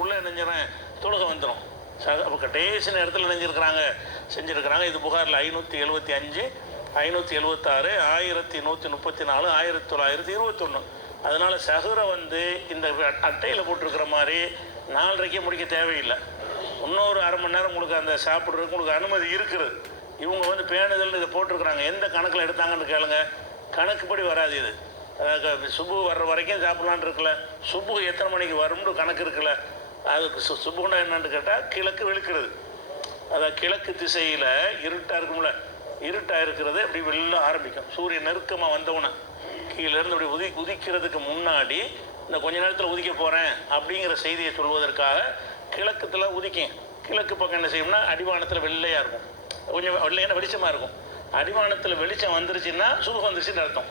உள்ளே நினைஞ்சிடறேன் தொழுகை வந்துடும் சக அப்போ கடைசி நேரத்தில் நெஞ்சிருக்கிறாங்க செஞ்சுருக்கிறாங்க. இது புகாரில் ஐநூற்றி எழுபத்தி அஞ்சு ஐநூற்றி எழுபத்தாறு ஆயிரத்தி நூற்றி முப்பத்தி நாலு ஆயிரத்தி தொள்ளாயிரத்தி இருபத்தொன்று அதனால் சகுரை வந்து இந்த அட்டையில் போட்டிருக்கிற மாதிரி நாலரைக்கே முடிக்க தேவையில்லை. இன்னொரு அரை மணி நேரம் உங்களுக்கு அந்த சாப்பிட்றதுக்கு உங்களுக்கு அனுமதி இருக்குது. இவங்க வந்து பேணுதல் இதை போட்டிருக்கிறாங்க. எந்த கணக்கில் எடுத்தாங்கன்னு கேளுங்க. கணக்குப்படி வராது இது. அதாவது சுபு வர்ற வரைக்கும் சாப்பிட்லான் இருக்குல்ல. சுப்பு எத்தனை மணிக்கு வரும்னு கணக்கு இருக்குல்ல. அதுக்கு சு சுபகுணம் என்னன்னு கேட்டால் கிழக்கு வெளுக்கிறது. அதான் கிழக்கு திசையில் இருட்டாக இருக்கும்ல. இருட்டாக இருக்கிறது அப்படி வெளில ஆரம்பிக்கும். சூரியன் நெருக்கமாக வந்தவுடனே கீழேருந்து அப்படி உதி உதிக்கிறதுக்கு முன்னாடி இந்த கொஞ்ச நேரத்தில் உதிக்க போகிறேன் அப்படிங்கிற செய்தியை சொல்வதற்காக கிழக்கத்தில் உதிக்கும். கிழக்கு பக்கம் என்ன செய்யும்னா அடிவானத்தில் வெள்ளையாக இருக்கும். கொஞ்சம் வெள்ளையான வெளிச்சமாக இருக்கும். அடிவானத்தில் வெளிச்சம் வந்துருச்சுன்னா சுபம் வந்துருச்சுன்னு அர்த்தம்.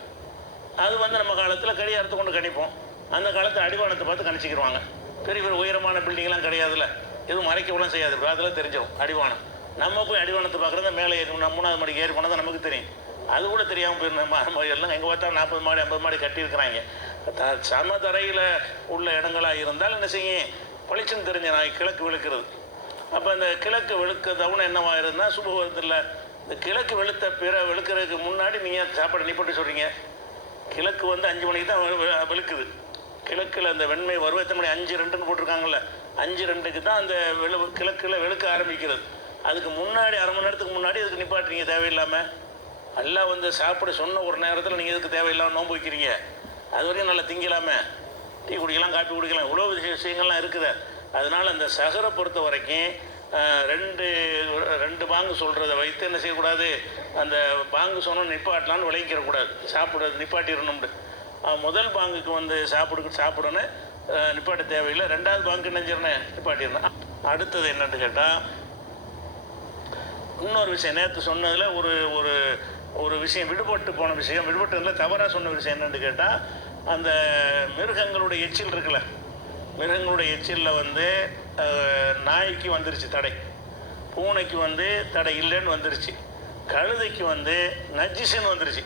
அது வந்து நம்ம காலத்தில் கடிகாரத்தை கொண்டு கணிப்போம். அந்த காலத்தில் அடிவானத்தை பார்த்து கணிச்சிக்கிடுவாங்க பெரிய பெரிய உயரமான பில்டிங்லாம் கிடையாதுல்ல. எதுவும் மறைக்கவெல்லாம் செய்யாது. அதில் தெரிஞ்சிடும் அடிவானம். நம்ம போய் அடிவானத்தை பார்க்குறத மேலே ஏறி நம்ம மூணாவது மாடிக்கு ஏறி போனால் தான் நமக்கு தெரியும். அது கூட தெரியாமல் போயிருந்தோம் நம்ம எல்லாம் எங்கே பார்த்தா நாற்பது மாடி ஐம்பது மாடி கட்டியிருக்கிறாங்க. த சமதரையில் உள்ள இடங்களாக இருந்தால் என்ன செய்யும்? பளிச்சுன்னு தெரிஞ்ச நாய் கிழக்கு விழுக்கிறது. அப்போ இந்த கிழக்கு வெளுக்க தவணை என்னவாக இருந்தால் சுபவத்தில் இந்த கிழக்கு வெளுத்த பிற வெளுக்கிறதுக்கு முன்னாடி நீங்கள் சாப்பாடு நிப்பட்டு சொல்கிறீங்க கிழக்கு வந்து அஞ்சு மணிக்கு தான் வெளுக்குது. கிழக்கில் அந்த வெண்மை வரும். எத்தனை மணி? அஞ்சு ரெண்டுன்னு போட்டிருக்காங்கல்ல. அஞ்சு ரெண்டுக்கு தான் அந்த வெளு கிழக்கில் வெளுக்க ஆரம்பிக்கிறது. அதுக்கு முன்னாடி அரை மணி நேரத்துக்கு முன்னாடி அதுக்கு நிப்பாட்டுறீங்க? தேவையில்லாமல் எல்லாம் வந்து சாப்பிட சொன்ன ஒரு நேரத்தில் நீங்கள் எதுக்கு தேவையில்லாமல் நோன்பு வைக்கிறீங்க? அது வரைக்கும் நல்லா திங்கலாமே. டீ குடிக்கலாம் காப்பி குடிக்கலாம். இவ்வளோ விஷயங்கள்லாம் இருக்குது. அதனால் அந்த சகரை பொறுத்த வரைக்கும் ரெண்டு ரெண்டு பாங்கு சொல்கிறத வைத்து என்ன செய்யக்கூடாது? அந்த பாங்கு சொன்ன நிப்பாட்டலான்னு விளைவிக்கிறக்கூடாது சாப்பிட நிப்பாட்டிடணும்னு. முதல் பாங்குக்கு வந்து சாப்பிடு சாப்பிடணும் நிப்பாட்ட தேவையில்லை. ரெண்டாவது பாங்கு நினைஞ்சிடனேன் நிப்பாட்டிடணும் அடுத்தது என்னன்னு கேட்டால் இன்னொரு விஷயம். நேற்று சொன்னதில் ஒரு ஒரு ஒரு விஷயம் விடுபட்டு போன விஷயம். விடுபட்டதில் தவறாக சொன்ன விஷயம் என்னென்னு கேட்டால் அந்த மிருகங்களுடைய எச்சில் இருக்குல்ல மிருகங்களுடைய எச்சிலில் வந்து நாய்க்கு வந்துருச்சு தடை. பூனைக்கு வந்து தடை இல்லைன்னு வந்துருச்சு. கழுதைக்கு வந்து நஜிசுன்னு வந்துருச்சு.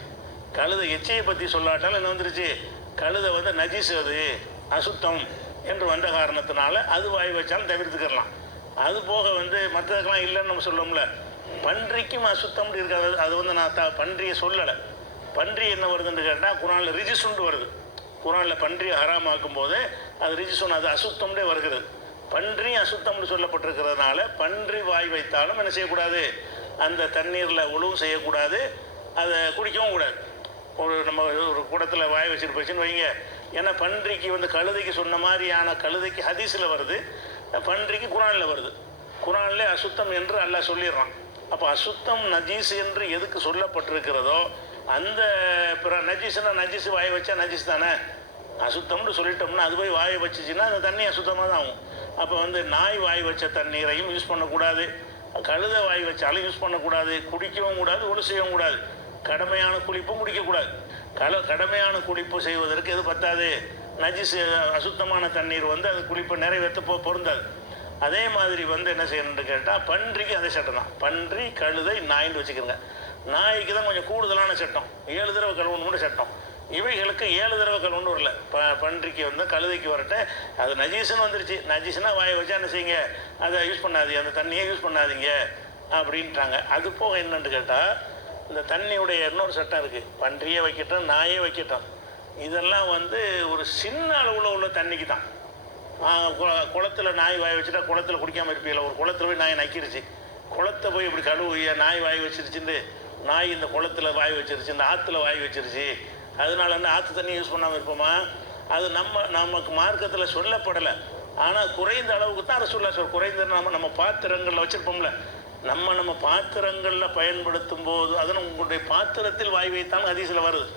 கழுதை எச்சையை பற்றி சொல்லாட்டாலும் என்ன வந்துருச்சு? கழுதை வந்து நஜிஸ் அது அசுத்தம் என்று வந்த காரணத்தினால அது வாய் வச்சாலும் தவிர்த்துக்கிடலாம் அது போக வந்து மற்றதுக்கெல்லாம் இல்லைன்னு நம்ம சொல்லுவோம்ல. பன்றிக்கும் அசுத்தம் இருக்காது. அது வந்து நான் த பன்றியை சொல்லலை. பன்றி என்ன வருதுன்னு கேட்டால் குரானில் ரிஜிசுண்டு வருது. குரானில் பன்றியை ஹராமாக்கும் போது அது ரிஜிசுன் அது அசுத்தம்னே வருகிறது. பன்றி அசுத்தம்னு சொல்லப்பட்டிருக்கிறதுனால பன்றி வாய் வைத்தாலும் என்ன செய்யக்கூடாது? அந்த தண்ணீரில் உழவும் செய்யக்கூடாது. அதை குடிக்கவும் கூடாது. ஒரு நம்ம ஒரு கூடத்தில் வாய் வச்சுட்டு போச்சுன்னு வைங்க. ஏன்னா பன்றிக்கு வந்து கழுதைக்கு சொன்ன மாதிரியான கழுதைக்கு ஹதீஸில் வருது. பன்றிக்கு குரானில் வருது. குரானில் அசுத்தம் என்று அல்லாஹ் சொல்லிடுறான். அப்போ அசுத்தம் நஜீஸ் என்று எதுக்கு சொல்லப்பட்டிருக்கிறதோ அந்த பிற நஜீஸ்னா நஜீஸ் வாய் வச்சா நஜீஸ் தானே? அசுத்தம்னு சொல்லிட்டோம்னா அது போய் வாய் வச்சுச்சுன்னா அந்த தண்ணி அசுத்தமாக தான் ஆகும். அப்போ வந்து நாய் வாய் வச்ச தண்ணீரையும் யூஸ் பண்ணக்கூடாது. கழுதை வாய் வச்சாலும் யூஸ் பண்ணக்கூடாது. குடிக்கவும் கூடாது ஒழு செய்யவும் கூடாது. கடமையான குளிப்பும் முடிக்கக்கூடாது. கல கடமையான குளிப்பு செய்வதற்கு எது பத்தாது. நஜிஸ் அசுத்தமான தண்ணீர் வந்து அது குளிப்பை நிறைவேற்ற போ பொருந்தாது. அதே மாதிரி வந்து என்ன செய்யணும்னு கேட்டால் பன்றிக்கு அதே சட்டம் தான். பன்றி கழுதை நாயின்னு வச்சுக்கிறோங்க நாய்க்கு தான் கொஞ்சம் கூடுதலான சட்டம். ஏழு தடவை கழுவணும்னு சட்டம். இவைகளுக்கு ஏழு தடவை கழுவுன்னு வரல. ப பன்றிக்கு வந்து கழுதைக்கு வரட்டும் அது நஜீஸ்னு வந்துருச்சு. நஜீஸ்னா வாயை வச்சா என்ன செய்யுங்க? அதை யூஸ் பண்ணாதீங்க. அந்த தண்ணியை யூஸ் பண்ணாதீங்க. அப்படின்ட்டாங்க அது போக என்னன்னு கேட்டால் இந்த தண்ணியுடைய இன்னொரு சட்டம் இருக்குது பன்றியே வைக்கட்டும் நாயே வைக்கட்டும். இதெல்லாம் வந்து ஒரு சின்ன அளவில் உள்ள தண்ணிக்கு தான் குளத்தில் நாய் வாய் வச்சுட்டா குளத்தில் குடிக்காமல் இருப்பீங்களா? ஒரு குளத்துல போய் நாய் நக்கிருச்சு. குளத்தை போய் இப்படி கழுவு நாய் வாய் வச்சிருச்சுன்னு நாய் இந்த குளத்தில் வாய் வச்சிருச்சு இந்த ஆற்றுல வாய் வச்சிருச்சு. அதனால என்ன ஆற்று தண்ணி யூஸ் பண்ணாமல் இருப்போமா? அது நம்ம நமக்கு மார்க்கத்தில் சொல்லப்படலை. ஆனால் குறைந்த அளவுக்கு தான் அரசு சொல். குறைந்த நம்ம நம்ம பாத்திரங்களில் வச்சுருப்போம்ல. நம்ம நம்ம பாத்திரங்களில் பயன்படுத்தும் போது அதனால் உங்களுடைய பாத்திரத்தில் வாய் வைத்தாலும் அதிசயில் வருது.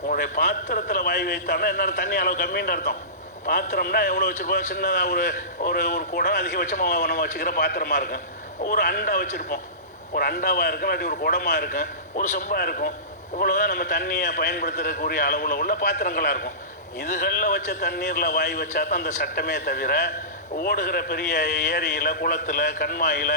உங்களுடைய பாத்திரத்தில் வாய் வைத்தான்னா என்ன தண்ணி அளவு கம்மின்னு அர்த்தம். பாத்திரம்னா எவ்வளோ வச்சுருப்போம்? சின்னதாக ஒரு ஒரு ஒரு குடம் அதிகபட்சமாக நம்ம வச்சுக்கிற பாத்திரமாக இருக்கும். ஒரு அண்டா வச்சுருப்போம். ஒரு அண்டாவாக இருக்கும் இல்லாட்டி ஒரு குடமாக இருக்கும் ஒரு செம்பாக இருக்கும். இவ்வளோ தான் நம்ம தண்ணியை பயன்படுத்துறதுக்குரிய அளவில் உள்ள பாத்திரங்களாக இருக்கும். இதுகளில் வச்ச தண்ணீரில் வாய் வச்சா தான் அந்த சட்டமே தவிர ஓடுகிற பெரிய ஏரியில் குளத்தில் கண்மாயில்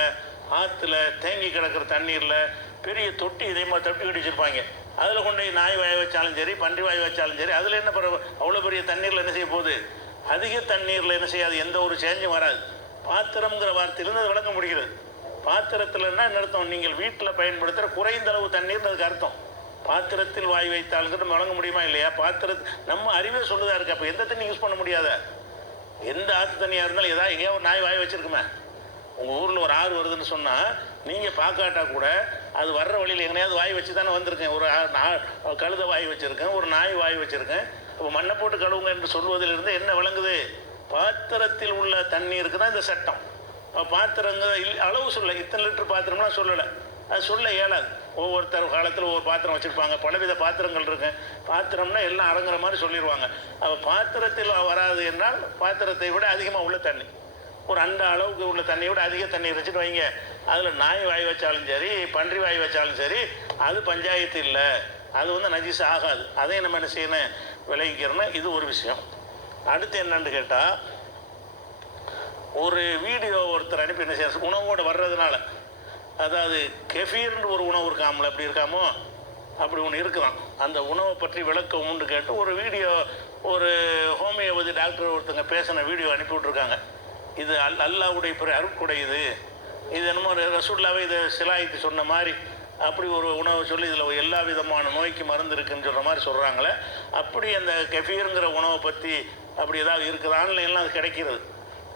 ஆற்றுல தேங்கி கிடக்கிற தண்ணீரில் பெரிய தொட்டி இதே மாதிரி தொட்டி கட்டி வச்சுருப்பாங்க. அதில் கொண்டு போய் நாய் வாய் வச்சாலும் சரி பன்றி வாய் வச்சாலும் சரி அதில் என்ன பரவ அவ்வளோ பெரிய தண்ணீரில் என்ன செய்ய போகுது? அதிக தண்ணீரில் என்ன செய்யாது? எந்த ஒரு சேஞ்சும் வராது. பாத்திரம்ங்கிற வார்த்தையிலிருந்து அது விளக்க முடிகிறது. பாத்திரத்தில்னா என்ன அர்த்தம்? நீங்கள் வீட்டில் பயன்படுத்துகிற குறைந்த அளவு தண்ணீர்னு அதுக்கு அர்த்தம். பாத்திரத்தில் வாய் வைத்தால்கிட்ட வழங்க முடியுமா இல்லையா? பாத்திர நம்ம அறிவே சொல்லுதா இருக்கு. அப்போ எந்த தண்ணி யூஸ் பண்ண முடியாத? எந்த ஆற்று தண்ணியாக இருந்தாலும் ஏதாவது எங்கேயாவது ஒரு நாய் வாய் வச்சிருக்குமே. உங்கள் ஊரில் ஒரு ஆறு வருதுன்னு சொன்னால் நீங்கள் பார்க்காட்டா கூட அது வர்ற வழியில் எங்கேயாவது வாய் வச்சு தானே வந்திருக்கேன். ஒரு ஆ- கழுத வாய் வச்சுருக்கேன் ஒரு நாய் வாய் வச்சுருக்கேன். இப்போ மண்ணை போட்டு கழுவுங்க என்று சொல்வதிலிருந்து என்ன விளங்குது? பாத்திரத்தில் உள்ள தண்ணீருக்கு தான் இந்த சட்டம். அப்ப பாத்திரங்க இல் அளவு சொல்ல இத்தனை லிட்டர் பாத்திரம்லாம் சொல்லலை. அது சொல்ல இயலாது. ஒவ்வொருத்தர் காலத்தில் ஒவ்வொரு பாத்திரம் வச்சுருப்பாங்க. பலவித பாத்திரங்கள் இருக்கு. பாத்திரம்னா எல்லாம் அடங்குற மாதிரி சொல்லிடுவாங்க அப்போ பாத்திரத்தில் வராது என்றால் பாத்திரத்தை விட அதிகமாக உள்ள தண்ணி. ஒரு அந்த அளவுக்கு உள்ள தண்ணியை விட அதிக தண்ணி வச்சுட்டு வைங்க. அதில் நாய் வாய் வச்சாலும் சரி பன்றி வாய் வச்சாலும் சரி அது பஞ்சாயத்து இல்லை. அது வந்து நஜீஸ் ஆகாது. அதையும் நம்ம என்ன செய்யணும்? விளைவிக்கிறோன்னா இது ஒரு விஷயம். அடுத்து என்னன்னு கேட்டால் ஒரு வீடியோ ஒருத்தர் அனுப்பி என்ன செய்ய உணவோடு வர்றதுனால அதாவது கெஃபீர்னு ஒரு உணவு இருக்காமல அப்படி இருக்காமோ? அப்படி ஒன்று இருக்குதான் அந்த உணவை பற்றி விளக்கம் உண்டு கேட்டு ஒரு வீடியோ ஒரு ஹோமியோபதி டாக்டர் ஒருத்தங்க பேசின வீடியோ அனுப்பி விட்ருக்காங்க இது அல் அல்லாவுடைய பிற அருட்கொடை இது இது என்னமோ ரசூல்லாவே இதை சிலாய்த்து சொன்ன மாதிரி அப்படி ஒரு உணவை சொல்லி இதில் எல்லா விதமான நோய்க்கு மருந்து இருக்குன்னு சொல்கிற மாதிரி சொல்கிறாங்களே அப்படி அந்த கெஃபீருங்கிற உணவை பற்றி அப்படி ஏதாவது இருக்குது? ஆன்லைன்லாம் அது கிடைக்கிறது.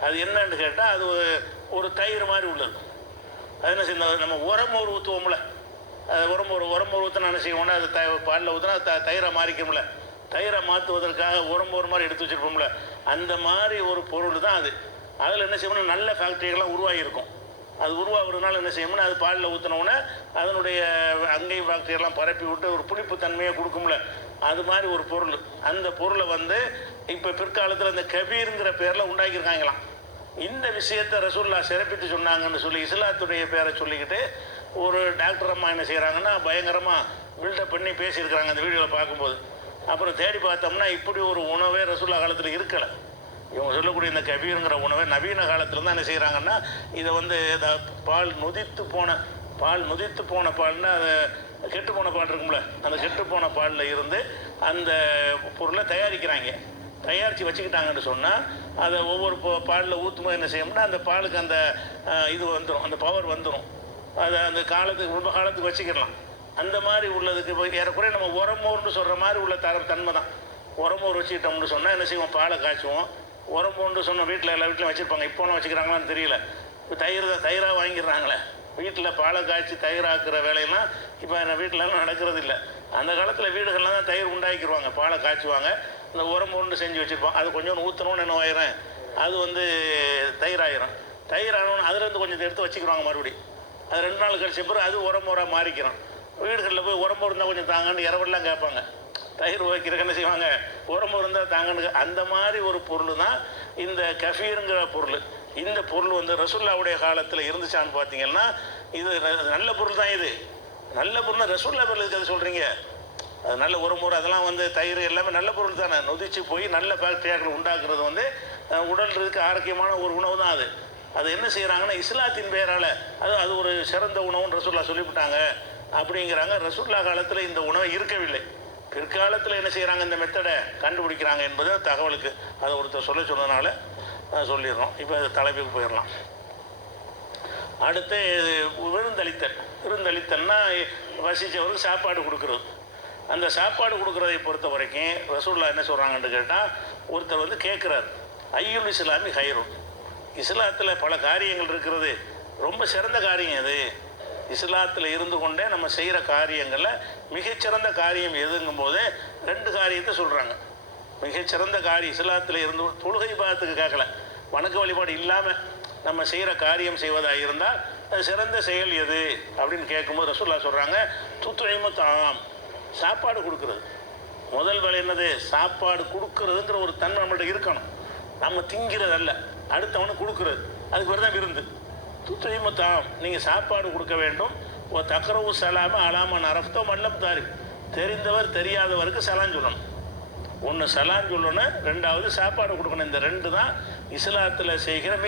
அது என்னன்னு கேட்டால் அது ஒரு- ஒரு தயிர் மாதிரி உள்ளது. அது என்ன செய்ய நம்ம உரம் ஒரு ஊற்றுவோம்ல அது உரம் ஒரு ஊற்றினா என்ன செய்வோம்னா அது த பாலில் ஊற்றினா த தயிரை மாறிக்கும்ல. தயிரை மாற்றுவதற்காக உரம் ஒரு மாதிரி எடுத்து வச்சுருப்போம்ல. அந்த மாதிரி ஒரு பொருள் தான் அது. அதில் என்ன செய்யணும் நல்ல ஃபேக்ட்ரிகள்லாம் உருவாகியிருக்கும். அது உருவாகிறதுனால என்ன செய்யணும்னா அது பாலில் ஊற்றினோடனே அதனுடைய அங்கேயும் பாக்டீரியெல்லாம் பரப்பி விட்டு ஒரு புளிப்பு தன்மையை கொடுக்கும்ல. அது மாதிரி ஒரு பொருள். அந்த பொருளை வந்து இப்போ பிற்காலத்தில் அந்த கபீருங்கிற பேரில் உண்டாக்கியிருக்காங்களாம். இந்த விஷயத்தை ரசூல்லா சிறப்பித்து சொன்னாங்கன்னு சொல்லி இஸ்லாத்துடைய பேரை சொல்லிக்கிட்டு ஒரு டாக்டர் அம்மா என்ன செய்கிறாங்கன்னா பயங்கரமாக பில்டப் பண்ணி பேசியிருக்கிறாங்க அந்த வீடியோவில் பார்க்கும்போது. அப்புறம் தேடி பார்த்தோம்னா இப்படி ஒரு உணவே ரசூல்லா காலத்தில் இருக்கலை. இவங்க சொல்லக்கூடிய இந்த கபீருங்கிற உணவை நவீன காலத்தில் தான் என்ன செய்கிறாங்கன்னா இதை வந்து பால் நொதித்து போன பால் நொதித்து போன பால்னா அதை கெட்டு போன பால் இருக்கும்ல அந்த கெட்டு போன பாலில் இருந்து அந்த பொருளை தயாரிக்கிறாங்க. தயாரித்து வச்சுக்கிட்டாங்கன்னு சொன்னால் அதை ஒவ்வொரு பா- பாலில் ஊற்றும்போது என்ன செய்யணும்னா அந்த பாலுக்கு அந்த இது வந்துடும் அந்த பவர் வந்துடும் அதை அந்த காலத்துக்கு ரொம்ப காலத்துக்கு வச்சுக்கிடலாம். அந்த மாதிரி உள்ளதுக்கு ஏறக்குறைய நம்ம உரமோர்னு சொல்கிற மாதிரி உள்ள தர தன்மை தான். உரமோர் வச்சுக்கிட்டோம்னு சொன்னால் என்ன செய்வோம்? பாலை காய்ச்சுவோம். உரம் உரமோர்னு சொன்ன வீட்டில் எல்லா வீட்லையும் வச்சுருப்பாங்க. இப்போலாம் வச்சுக்கிறாங்களான்னு தெரியல. இப்போ தயிர் தயிராக வாங்கிடுறாங்களே. வீட்டில் பாலை காய்ச்சி தயிராக்குற வேலையெல்லாம் இப்போ வீட்டிலலாம் நடக்கிறது இல்லை அந்த காலத்தில் வீடுகள்லாம் தான் தயிர் உண்டாக்கிடுவாங்க பாலை காய்ச்சுவாங்க. அந்த உரம் உருண்டு செஞ்சு வச்சுருப்போம். அது கொஞ்சம் ஊற்றணும்னு என்ன ஆயிரும்? அது வந்து தயிராயிரும். தயிர் ஆகணும் அதுலேருந்து கொஞ்சம் எடுத்து வச்சுக்கிறாங்க மறுபடியும் அது ரெண்டு நாள் கழிச்ச பிறகு அது உரம் உரம் மாறிக்கிறோம். வீடுகளில் போய் உரம் இருந்தால் கொஞ்சம் தாங்கன்னு இரவெல்லாம் கேட்பாங்க. தயிர் வைக்கிறதுக்கு என்ன செய்வாங்க? உரம் இருந்தால் தாங்கன்னு அந்த மாதிரி ஒரு பொருள் தான் இந்த கஃபீருங்கிற பொருள். இந்த பொருள் வந்து ரசுல்லாவுடைய காலத்தில் இருந்துச்சான்னு பார்த்தீங்கன்னா இது நல்ல பொருள் தான் இது. நல்ல பொருள் ரசுல்லா பொருள் இருக்கிறது சொல்கிறீங்க அது நல்ல உரமுறை அதெல்லாம் வந்து தயிர் எல்லாமே நல்ல பொருள் தானே நொதிச்சு போய் நல்ல பாக்டீரியாக்கள் உண்டாக்குறது வந்து உடல் இருக்கு ஆரோக்கியமான ஒரு உணவு தான் அது. அது என்ன செய்கிறாங்கன்னா இஸ்லாத்தின் பெயரால் அது அது ஒரு சிறந்த உணவுன்னு ரசுல்லா சொல்லிவிட்டாங்க. அப்படிங்கிறாங்க. ரசுல்லா காலத்தில் இந்த உணவு இருக்கவில்லை. பிற்காலத்தில் என்ன செய்கிறாங்க இந்த மெத்தடை கண்டுபிடிக்கிறாங்க என்பது தகவலுக்கு அதை ஒருத்தர் சொல்ல சொன்னதுனால சொல்லிடுறோம். இப்போ தலைப்புக்கு போயிடலாம். அடுத்து விருந்தளித்தல். விருந்தளித்தல்னா வசித்தவருக்கு சாப்பாடு கொடுக்குறது. அந்த சாப்பாடு கொடுக்குறதை பொறுத்த வரைக்கும் ரசூல்லா என்ன சொல்கிறாங்கன்னு கேட்டால் ஒருத்தர் வந்து கேட்குறாரு ஐயுல் இஸ்லாமி ஹைரும் இஸ்லாத்தில் பல காரியங்கள் இருக்கிறது. ரொம்ப சிறந்த காரியம் அது இஸ்லாத்தில் இருந்து கொண்டே நம்ம செய்கிற காரியங்களில் மிகச்சிறந்த காரியம் எதுங்கும் போது ரெண்டு காரியத்தை சொல்கிறாங்க மிகச்சிறந்த காரியம் இஸ்லாத்தில் இருந்து தொழுகை பாதத்துக்கு கேட்கல வணக்க வழிபாடு இல்லாமல் நம்ம செய்கிற காரியம் செய்வதாக இருந்தால் அது சிறந்த செயல் எது அப்படின்னு கேட்கும்போது ரசூல்லா சொல்கிறாங்க துத்துழைமு தாம். சாப்பாடு கொடுக்குறது. முதல் வேலை என்னது? சாப்பாடு கொடுக்கறதுங்கிற ஒரு தன்மை நம்மள்ட்ட இருக்கணும். நம்ம திங்கிறதல்ல. அடுத்தவனுக்கு கொடுக்குறது. அதுக்கு பேர் தான் விருந்து. துத்துழைமு நீங்கள் சாப்பாடு கொடுக்க வேண்டும். ஓ தக்கரவு சலாம அலாம நரஃப்தோ மல்லம் தாரி. தெரிந்தவர் தெரியாதவருக்கு சலான் சொல்லணும். ஒன்று சலான் சொல்லணும் ரெண்டாவது சாப்பாடு கொடுக்கணும். இந்த ரெண்டு தான் இஸ்லாத்தில் செய்கிற மிக